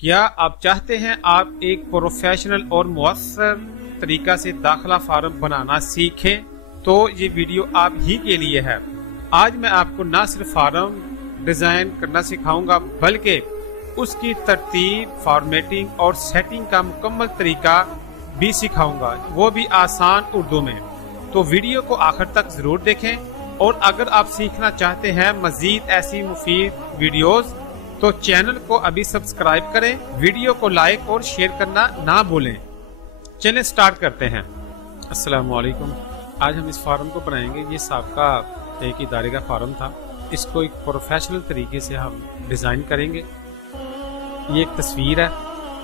क्या आप चाहते हैं आप एक प्रोफेशनल और मुअस्सर तरीका से दाखिला फार्म बनाना सीखें, तो ये वीडियो आप ही के लिए है। आज मैं आपको न सिर्फ फार्म डिज़ाइन करना सिखाऊंगा बल्कि उसकी तरतीब, फॉर्मेटिंग और सेटिंग का मुकम्मल तरीका भी सिखाऊंगा, वो भी आसान उर्दू में। तो वीडियो को आखिर तक ज़रूर देखें और अगर आप सीखना चाहते हैं मज़ीद ऐसी मुफीद वीडियोज़ तो चैनल को अभी सब्सक्राइब करें, वीडियो को लाइक और शेयर करना ना भूलें। चलें स्टार्ट करते हैं। अस्सलाम वालेकुम। आज हम इस फार्म को बनाएंगे। ये साबका एक इदारे का फार्म था, इसको एक प्रोफेशनल तरीके से हम डिज़ाइन करेंगे। ये एक तस्वीर है,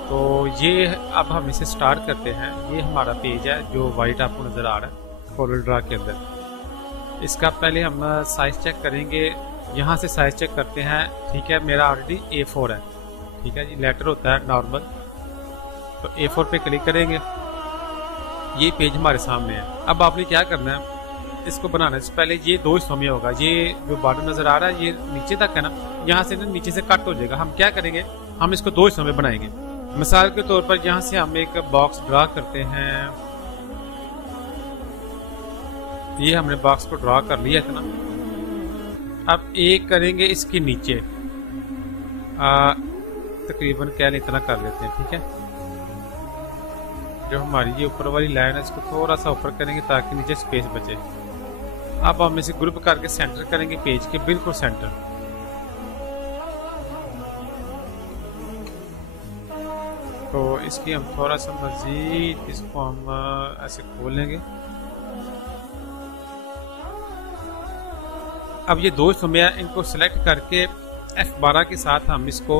तो ये अब हम इसे स्टार्ट करते हैं। ये हमारा पेज है जो वाइट आपको नज़र आ रहा है कोरल ड्रा के अंदर। इसका पहले हम साइज़ चेक करेंगे। यहाँ से साइज चेक करते हैं, ठीक है। मेरा ऑलरेडी A4 है, ठीक है जी। लेटर होता है नॉर्मल, तो A4 पे क्लिक करेंगे। ये पेज हमारे सामने है। अब आपने क्या करना है, इसको बनाने से पहले ये दो हिस्सों में होगा। ये जो बॉर्डर नज़र आ रहा है ये नीचे तक है ना, यहाँ से ना नीचे से कट हो जाएगा। हम क्या करेंगे, हम इसको दो हिस्सों में बनाएंगे। मिसाल के तौर पर यहाँ से हम एक बॉक्स ड्रा करते हैं। ये हमने बॉक्स को ड्रा कर लिया था ना। अब एक करेंगे इसके नीचे, तकरीबन क्या इतना कर लेते हैं, ठीक है। जो हमारी ये ऊपर वाली लाइन है इसको थोड़ा सा ऊपर करेंगे ताकि नीचे स्पेस बचे। अब हम इसे ग्रुप करके सेंटर करेंगे, पेज के बिल्कुल सेंटर। तो इसकी हम थोड़ा सा मजीद इसको हम ऐसे खोल लेंगे। अब ये दो हिस्सों में इनको सेलेक्ट करके F12 के साथ हम इसको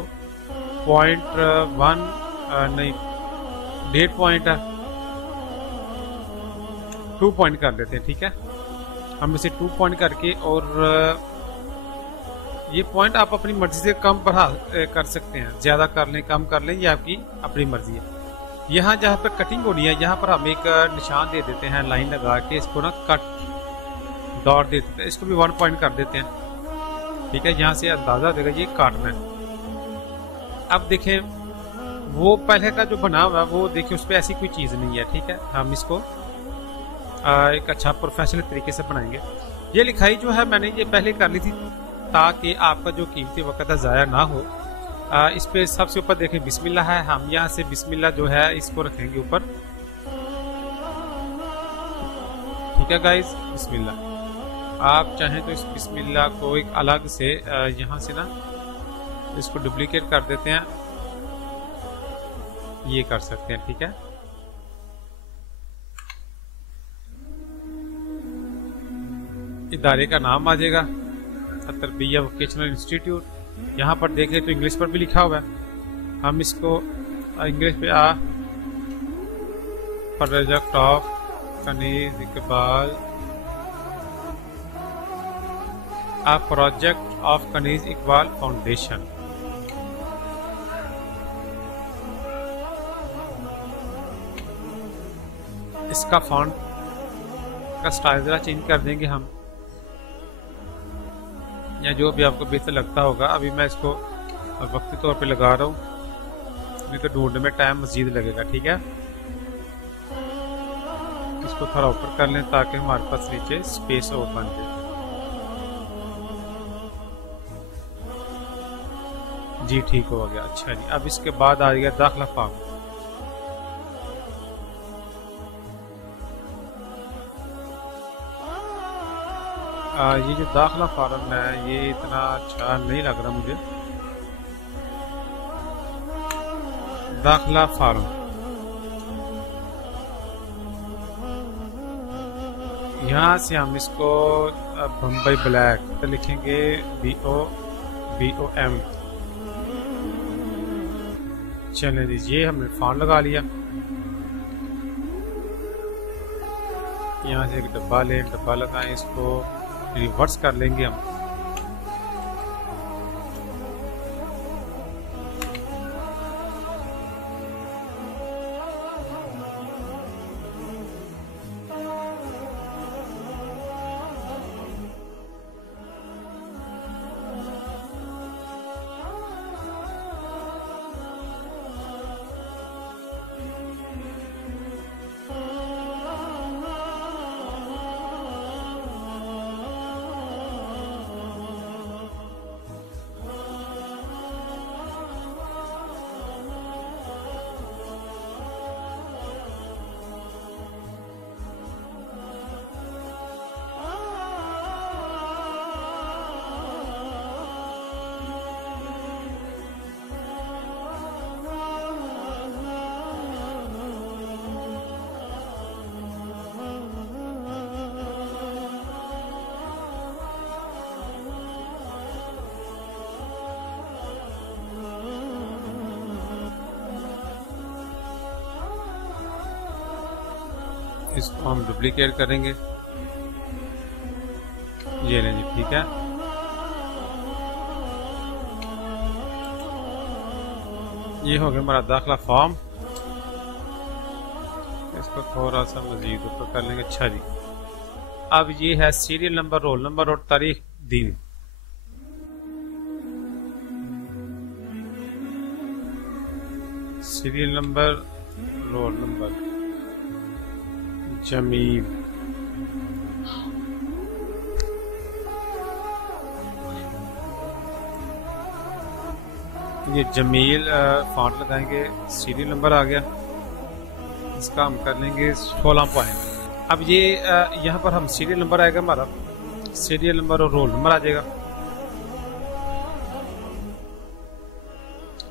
0.1 नहीं 1.5 पॉइंट 2 पॉइंट कर लेते हैं, ठीक है। हम इसे 2 पॉइंट करके, और ये पॉइंट आप अपनी मर्जी से कम बढ़ा कर सकते हैं, ज़्यादा कर लें कम कर लें, ये आपकी अपनी मर्जी है। यहाँ जहाँ पर कटिंग होनी है यहाँ पर हम एक निशान दे देते हैं, लाइन लगा के इसको ना कट डॉट दे देते हैं। इसको भी 1 पॉइंट कर देते हैं, ठीक है। यहाँ से अंदाजा देगा ये काटना है। अब देखें वो पहले का जो बना हुआ है वो देखिए उस पर ऐसी कोई चीज़ नहीं है, ठीक है। हम इसको एक अच्छा प्रोफेशनल तरीके से बनाएंगे। ये लिखाई जो है मैंने ये पहले कर ली थी ताकि आपका जो कीमती वक्त है ज़ाया ना हो। इस पे सबसे ऊपर देखें बिस्मिल्लाह है। हम यहाँ से बिस्मिल्लाह जो है इसको रखेंगे ऊपर, ठीक है गाइस। बिस्मिल्लाह आप चाहें तो इस बिस्मिल्लाह को एक अलग से यहाँ से ना इसको डुप्लीकेट कर देते हैं, ये कर सकते हैं, ठीक है। इदारे का नाम आ जाएगा तरबिया वोकेशनल इंस्टीट्यूट। यहाँ पर देखें तो इंग्लिश पर भी लिखा हुआ है। हम इसको इंग्लिश पे project of Kaneez Iqbal, project of Kaneez Iqbal foundation. इसका फॉन्ट का स्टाइल जरा चेंज कर देंगे हम, या जो भी आपको बेहतर लगता होगा। अभी मैं इसको वक्ती तौर पे लगा रहा हूँ, नहीं तो ढूंढने में टाइम मजीद लगेगा, ठीक है। इसको थोड़ा ऊपर कर लें ताकि हमारे पास नीचे स्पेस और बन जाए। जी ठीक हो गया, अच्छा जी। अब इसके बाद आ गया दाखिला फॉर्म। ये जो दाखिला फॉर्म है ये इतना अच्छा नहीं लग रहा मुझे। दाखिला फॉर्म यहाँ से हम इसको बम्बई ब्लैक तो लिखेंगे BOM। चले दीजिए, हमने फॉन्ट लगा लिया। यहाँ से एक डब्बा लें, डब्बा लगाएं, इसको रिवर्स कर लेंगे हम। इसको हम डुप्लीकेट करेंगे, ये लेंगे, ठीक है। ये हो गया हमारा दाखिला फॉर्म। इसको थोड़ा सा मजीद ऊपर कर लेंगे। अच्छा जी, अब ये है सीरियल नंबर, रोल नंबर और तारीख दिन। Serial number, roll number, Jamil, ये जमील फॉन्ट लगाएंगे, सीरियल नंबर आ गया, इसका हम कर लेंगे 16 पॉइंट। अब ये यहाँ पर हम सीरियल नंबर आएगा हमारा, सीरियल नंबर और रोल नंबर आ जाएगा।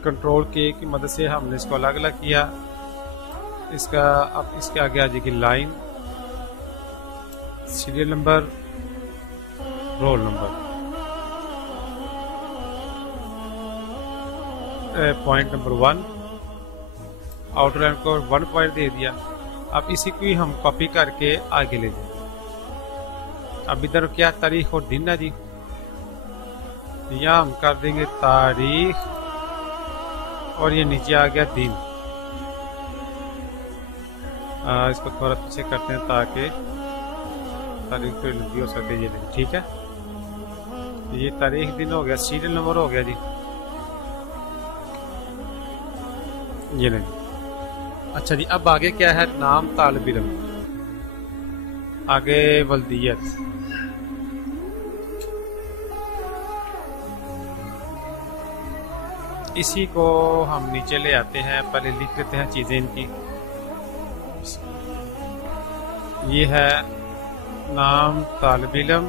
कंट्रोल के की मदद से हमने इसको अलग अलग किया। इसका अब इसके आगे आ जाएगी line, serial number, roll number, point number 1, outer line को 1 पॉइंट दे दिया। अब इसी को ही हम कॉपी करके आगे ले जाएंगे। अब इधर क्या तारीख और दिन है जी, यहाँ हम कर देंगे तारीख और ये नीचे आ गया दिन। इसको थोड़ा पीछे करते हैं ताकि तारीख तो लंबी हो सके। ये ठीक है, ये तारीख दिन हो गया, सीरियल नंबर हो गया जी, ये नहीं। अच्छा जी, अब आगे क्या है, नाम तालिब इल्म, आगे वल्दियत, इसी को हम नीचे ले आते हैं। पहले लिख लेते हैं चीजें इनकी। ये है नाम तालिब इल्म,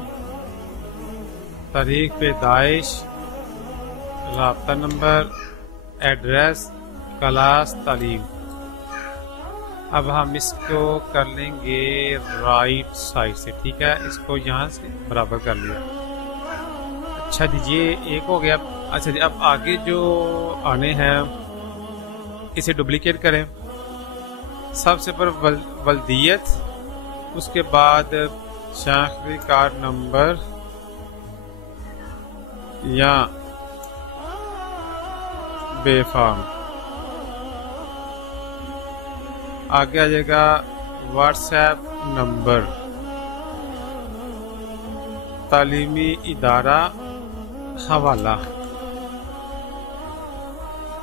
तारीख पैदाइश, राब्ता नंबर, एड्रेस, क्लास, तालीम। अब हम इसको कर लेंगे राइट साइड से, ठीक है, इसको यहाँ से बराबर कर लिया। अच्छा जी, ये एक हो गया। अच्छा जी, अब आगे जो आने हैं इसे डुप्लीकेट करें। सबसे पर वल्दियत, उसके बाद शनाख्ती कार्ड नंबर या बेफाम, आगे आ जाएगा व्हाट्सएप नंबर, तालीमी इदारा, हवाला।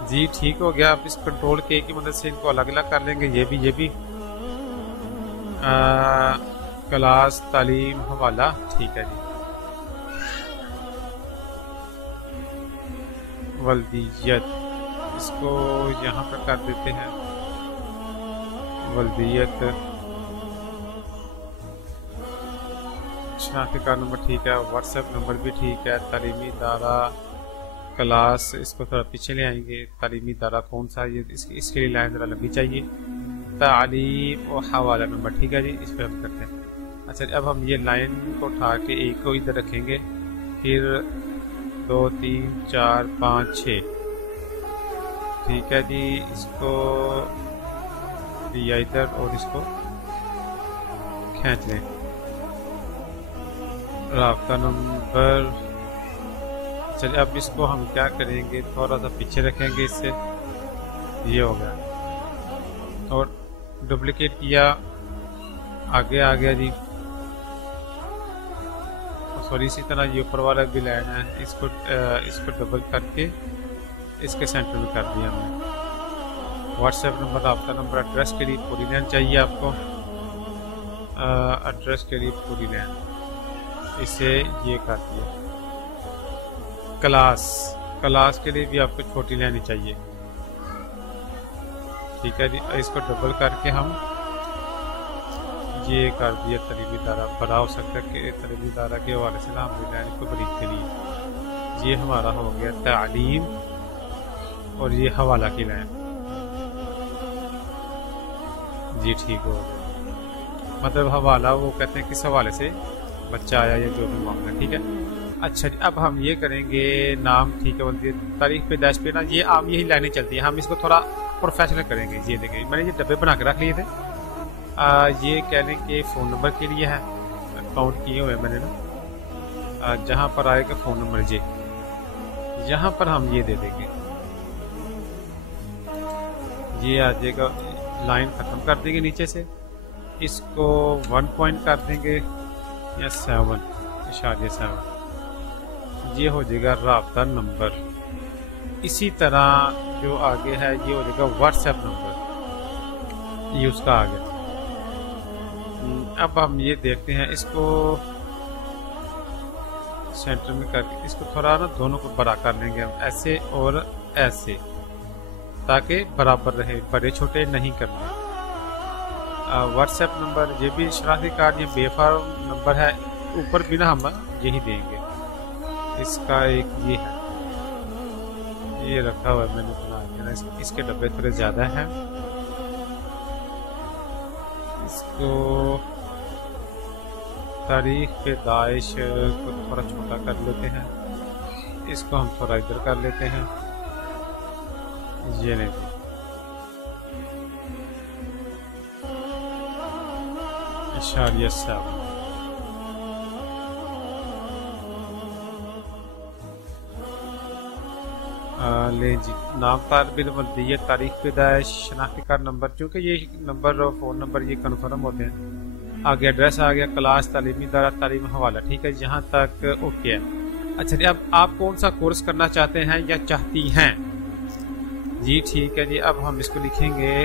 जी ठीक हो गया। अब इस कंट्रोल के की मदद से इनको अलग अलग कर लेंगे। ये भी क्लास, तालीम, हवाला, ठीक है जी। वल्दियत, इसको यहाँ पर कर देते हैं वल्दियत, शनाख्ती कार्ड नंबर ठीक है, व्हाट्सएप नंबर भी ठीक है, तालीमी इदारा, क्लास, इसको थोड़ा पीछे ले आएंगे। तालीमी इदारा कौन सा, ये इसके लिए लाइन ज़रा लंबी चाहिए, तालीम और हवाला नंबर, ठीक है जी, इस पर हम करते हैं। अच्छा, अब हम ये लाइन को उठा के एक को इधर रखेंगे, फिर 2 3 4 5 6, ठीक है जी, इसको दिया इधर और इसको खींच लें। राब्ता नंबर, चलिए अब इसको हम क्या करेंगे, थोड़ा सा पीछे रखेंगे, इससे ये हो गया और डुप्लीकेट किया, आगे आ गया जी। सॉरी, इसी तरह ये ऊपर वाला भी लाइन है, इसको डबल करके इसके सेंटर में कर दिया हमने। व्हाट्सएप नंबर, राब्ता नंबर, एड्रेस के लिए पूरी लाइन चाहिए आपको, एड्रेस के लिए पूरी लाइन, इसे ये कर दिया। क्लास के लिए भी आपको छोटी लाइन चाहिए, ठीक है जी। इसको डबल करके हम ये कर दिया। तालीमी इदारा बड़ा हो सकता है कि तालीमी इदारा के हवाले से ना हम लाइन को बरीक के लिए, ये हमारा हो गया तालीम और ये हवाला की लाइन जी, ठीक हो गया। मतलब हवाला वो कहते हैं किस हवाले से बच्चा आया या जो भी मामला, ठीक है। अच्छा जी, अब हम ये करेंगे नाम, ठीक है, बोलती है तारीख पैदाइश पे ना, ये आम यही लाइनें चलती हैं, हम इसको थोड़ा प्रोफेशनल करेंगे। ये देखिए, मैंने ये डब्बे बना के रख लिए थे, ये कह लें कि फ़ोन नंबर के लिए है, अकाउंट किए हुए मैंने ना। जहाँ पर आएगा फ़ोन नंबर जी, यहाँ पर हम ये दे देंगे, ये आ जाएगा। लाइन ख़त्म कर देंगे नीचे से, इसको 1 पॉइंट कर देंगे या 7.7, ये हो जाएगा राब्ता नंबर। इसी तरह जो आगे है ये हो जाएगा व्हाट्सएप नंबर, ये उसका आ गया। अब हम ये देखते हैं, इसको सेंटर में करके इसको थोड़ा ना दोनों को बड़ा कर लेंगे हम, ऐसे और ऐसे, ताकि बराबर रहे, बड़े छोटे नहीं करने। व्हाट्सएप नंबर ये भी शनाख्ती कार्ड या बेफार्म नंबर है, ऊपर भी ना हम यही देंगे। इसका एक ये है, ये रखा हुआ है मैंने बना के ना, इसके डब्बे थोड़े ज़्यादा हैं, इसको तारीख पैदाइश को थोड़ा छोटा कर लेते हैं, इसको हम थोड़ा इधर कर लेते हैं, ये नहीं, इशारिया 7। ले जी, नाम तालिब तारीख पैदाइश शनाख्ती कार्ड नंबर, चूँकि ये नंबर और फ़ोन नंबर ये कन्फर्म होते हैं। आगे एड्रेस आ गया, क्लास, तालीमी इदारा, तालीम हवाला, ठीक है, यहाँ तक ओके है। अच्छा जी, अब आप कौन सा कोर्स करना चाहते हैं या चाहती हैं? जी ठीक है जी, अब हम इसको लिखेंगे,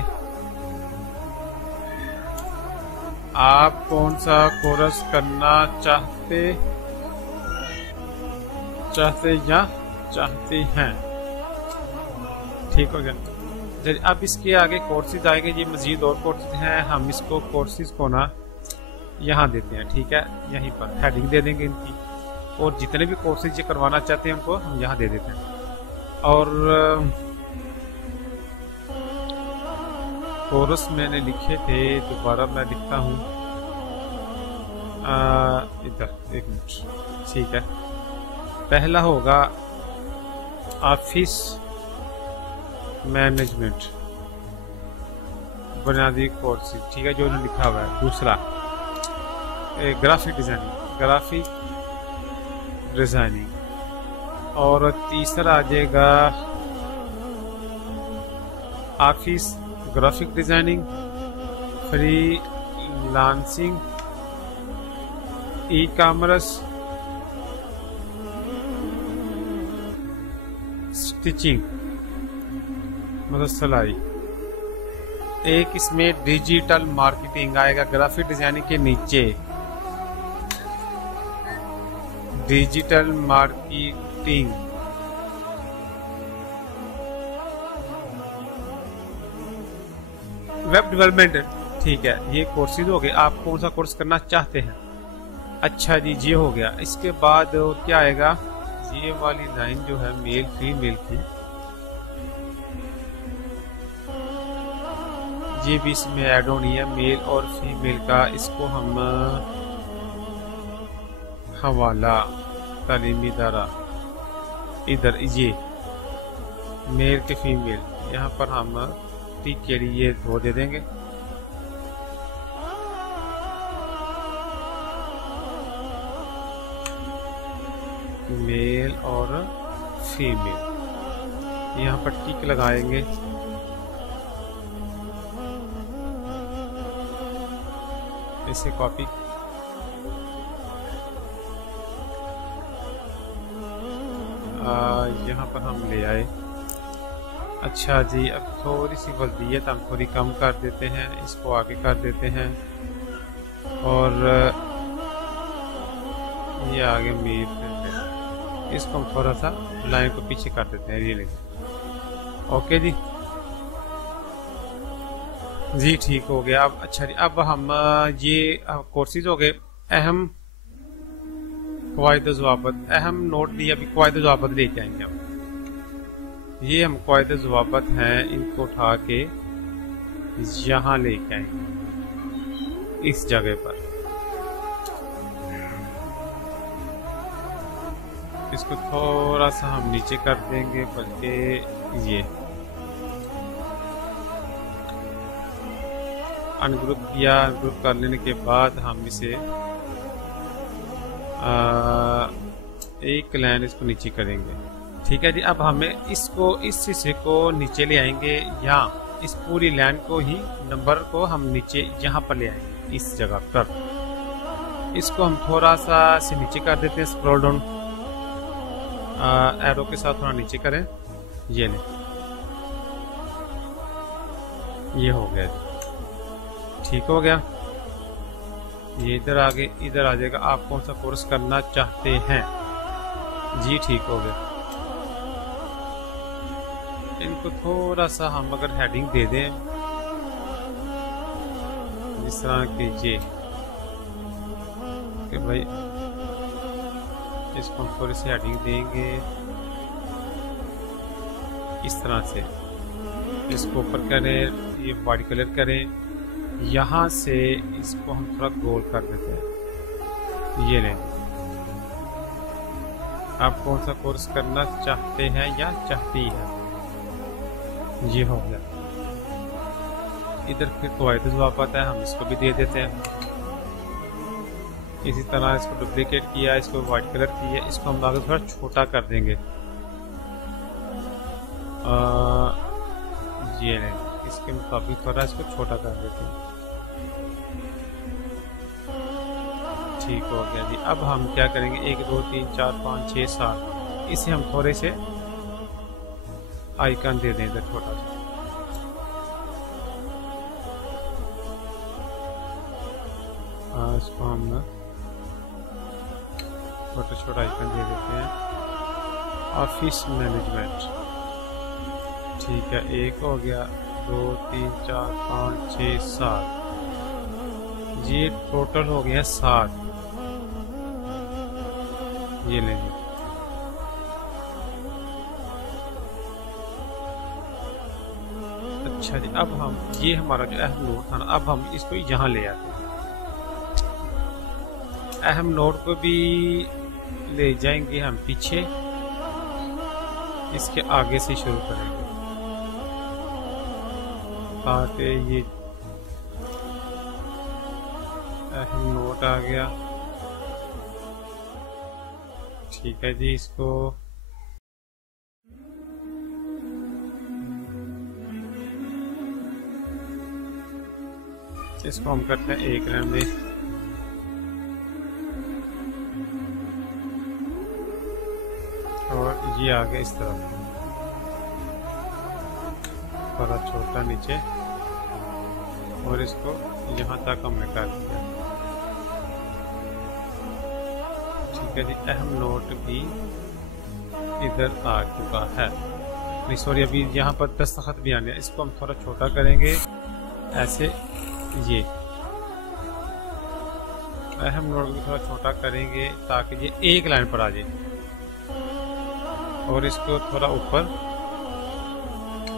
आप कौन सा कोर्स करना चाहते या चाहती हैं, ठीक हो गया। अब इसके आगे कोर्सेज आएंगे, ये मजीद और कोर्सेज हैं, हम इसको कोर्सेज को ना यहाँ देते हैं, ठीक है, यहीं पर हेडिंग दे देंगे इनकी, और जितने भी कोर्सेज ये करवाना चाहते हैं उनको हम यहाँ दे देते हैं। और कोर्स मैंने लिखे थे, दोबारा मैं लिखता हूँ इधर, 1 मिनट, ठीक है। पहला होगा ऑफिस मैनेजमेंट बुनियादी कोर्सेज, ठीक है, जो उन्होंने लिखा हुआ है। दूसरा ग्राफिक डिज़ाइनिंग, और तीसरा आ जाएगा office graphic designing, freelancing, e commerce, stitching मतलब सिलाई। एक इसमें डिजिटल मार्केटिंग आएगा ग्राफिक डिजाइनिंग के नीचे, डिजिटल मार्केटिंग, वेब डेवलपमेंट, ठीक है। ये कोर्सेज हो गए, आप कौन सा कोर्स करना चाहते हैं। अच्छा जी, ये हो गया। इसके बाद क्या आएगा, ये वाली लाइन जो है मेल फीमेल की, ये भी इसमें ऐड होनी है, मेल और फीमेल का। इसको हम हवाला, तालीमी इदारा, इधर ये मेल के फीमेल, यहाँ पर हम टिक के लिए 2 दे देंगे। मेल और फीमेल, यहाँ पर टिक लगाएंगे। इसे कॉपी, यहाँ पर हम ले आए। अच्छा जी, अब थोड़ी सी वल्दियत हम थोड़ी कम कर देते हैं, इसको आगे कर देते हैं, और ये आगे मीर, इसको हम थोड़ा सा लाइन को पीछे कर देते हैं, ये ओके जी। जी ठीक हो गया। अब अच्छा जी, अब हम ये कोर्सेज हो गए। अहम क़वाइद ज़वाबित, अहम नोट नहीं, अभी क़वाइद ज़वाबित लेके आएंगे हम। ये हम क़वाइद ज़वाबित हैं, इनको उठा के यहाँ लेके आएंगे, इस जगह पर। इसको थोड़ा सा हम नीचे कर देंगे, बल्कि ये अनग्रुप किया। अनग्रुप कर लेने के बाद हम इसे एक लाइन इसको नीचे करेंगे। ठीक है जी। अब हमें इसको इस हिस्से को नीचे ले आएंगे, यहाँ इस पूरी लाइन को ही नंबर को हम नीचे यहाँ पर ले आएंगे इस जगह पर। इसको हम थोड़ा सा से नीचे कर देते हैं, स्क्रॉल डाउन एरो के साथ थोड़ा नीचे करें। ये ले, ये हो गया, ठीक हो गया। ये इधर आगे इधर आ जाएगा। आप कौन सा कोर्स करना चाहते हैं जी, ठीक हो गया। इनको थोड़ा सा हम अगर हेडिंग दे दें जिस तरह की ये कि भाई इसको हम थोड़ी सी हेडिंग देंगे इस तरह से। इसको ऊपर करें, ये वाइट कलर करें, यहाँ से इसको हम थोड़ा गोल कर देते हैं। ये लें। आप कौन सा कोर्स करना चाहते हैं या चाहती है, ये हो गया। इधर फिर कवायद जवाब आता है, हम इसको भी दे देते हैं। इसी तरह इसको डुप्लीकेट किया, इसको व्हाइट कलर किया, इसको हम आगे थोड़ा छोटा कर देंगे। ये नहीं, इसके मुताबिक थोड़ा इसको छोटा कर देते हैं। ठीक हो गया जी। अब हम क्या करेंगे, 1 2 3 4 5 6 7 इसे हम थोड़े से आइकन दे दें इधर छोटा सा। इसको हम छोटा छोटा आइकन दे देते हैं। ऑफिस मैनेजमेंट, ठीक है। 1 हो गया, 2 3 4 5 6 7, ये टोटल हो गया 7। ये लेंगे। अच्छा जी। अब हम ये हमारा जो अहम नोट था ना, अब हम इसको यहाँ ले आते हैं। अहम नोट को भी ले जाएंगे हम पीछे, इसके आगे से शुरू करेंगे ताकि ये अहम नोट आ गया। ठीक है जी। इसको हम करते हैं एक लाइन में। और ये आ गया इस तरफ, थोड़ा छोटा नीचे, और इसको यहाँ तक हमने कर दिया। ठीक है जी। अहम नोट भी इधर आ चुका है। नहीं सॉरी, अभी यहाँ पर दस्तखत भी आने, इसको हम थोड़ा छोटा करेंगे ऐसे। ये अहम नोट भी थोड़ा छोटा करेंगे ताकि ये एक लाइन पर आ जाए, और इसको थोड़ा ऊपर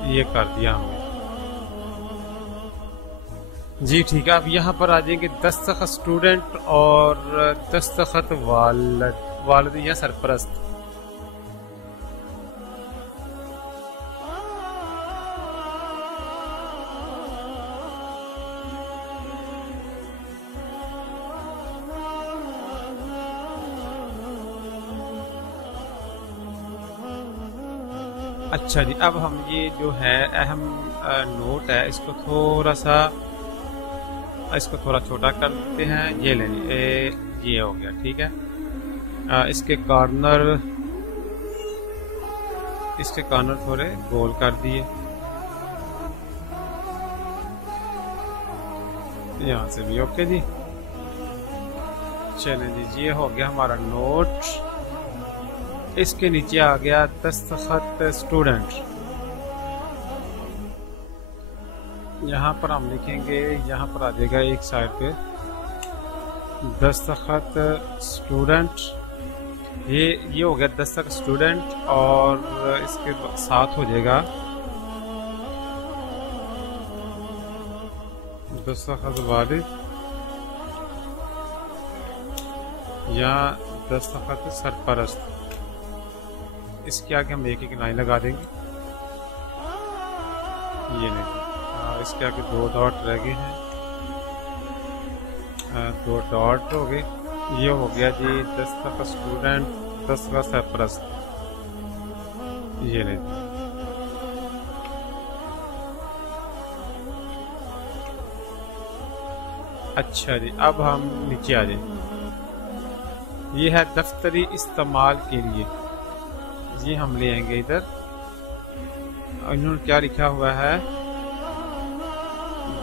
ये कर दिया हमने जी। ठीक है। अब यहाँ पर आ जाएंगे दस्तखत स्टूडेंट और दस्तखत वालिद या सरपरस्त। अच्छा जी। अब हम ये जो है अहम नोट है, इसको थोड़ा सा छोटा करते हैं। ये लें, ये हो गया। ठीक है। इसके कॉर्नर थोड़े गोल कर दिए, यहाँ से भी ओके जी। चलें जी, ये हो गया हमारा नोट। इसके नीचे आ गया दस्तखत स्टूडेंट। यहाँ पर हम लिखेंगे, यहाँ पर आ जाएगा एक साइड पे दस्तखत स्टूडेंट। ये हो गया दस्तखत स्टूडेंट, और इसके साथ हो जाएगा दस्तखत वालिद या दस्तखत सरपरस्त। इसके आगे हम एक लाइन लगा देंगे। ये नहीं, इसके आगे 2 डॉट रह गए हैं, दो डॉट हो गए। ये हो गया जी 10 का स्टूडेंट, 10 का सरपरस्त। ये ले अच्छा जी, अब हम नीचे आ जाए। ये है दफ्तरी इस्तेमाल के लिए, ये हम ले आएंगे इधर। इन्होंने क्या लिखा हुआ है,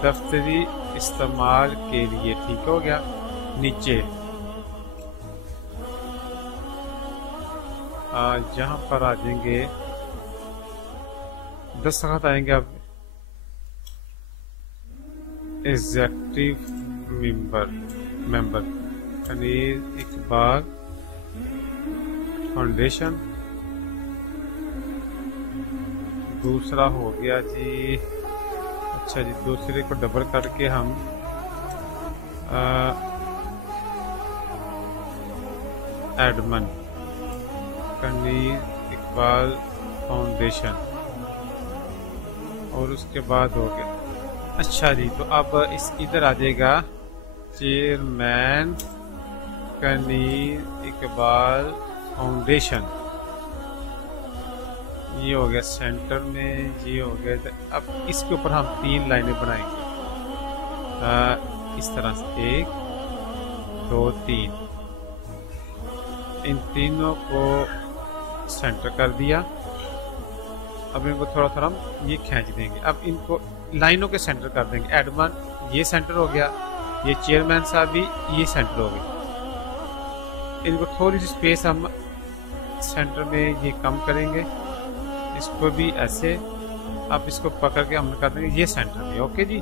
दफ्तरी इस्तेमाल के लिए, ठीक हो गया। नीचे जहां पर आ जाएंगे दस्तखत आएंगे। अब एग्जेक्टिव मेंबर अनीर इकबाल फाउंडेशन। दूसरा हो गया जी, अच्छा जी, दूसरे को डबल करके हम एडमन अनीर इकबाल फाउंडेशन, और उसके बाद हो गया। अच्छा जी, तो अब इस इधर आ जाएगा चेयरमैन कनीर इकबाल फाउंडेशन। ये हो गया सेंटर में, ये हो गया। अब इसके ऊपर हम 3 लाइनें बनाएंगे इस तरह से, 1 2 3। इन तीनों को सेंटर कर दिया। अब इनको थोड़ा थोड़ा हम ये खींच देंगे। अब इनको लाइनों के सेंटर कर देंगे। एडमन ये सेंटर हो गया, ये चेयरमैन साहब भी ये सेंटर हो गई। इनको थोड़ी सी स्पेस हम सेंटर में ये कम करेंगे, इसको भी ऐसे। अब इसको पकड़ के हम कर देंगे ये सेंटर में। ओके जी,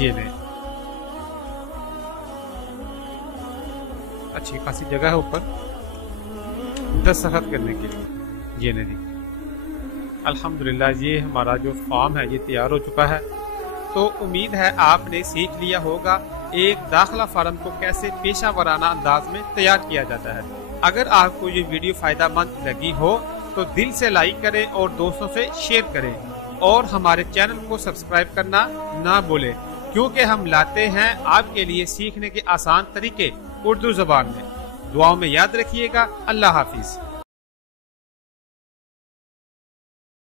ये ले, अच्छी खासी जगह है ऊपर दस्तखत करने के लिए। ये नहीं, अल्हम्दुलिल्लाह ये हमारा जो फॉर्म है ये तैयार हो चुका है। तो उम्मीद है आपने सीख लिया होगा एक दाखिला फार्म को कैसे पेशा वराना अंदाज में तैयार किया जाता है। अगर आपको ये वीडियो फायदेमंद लगी हो तो दिल से लाइक करें और दोस्तों से शेयर करें, और हमारे चैनल को सब्सक्राइब करना ना भूलें, क्योंकि हम लाते हैं आपके लिए सीखने के आसान तरीके उर्दू ज़बान में। दुआओं में याद रखिएगा। अल्लाह हाफिज।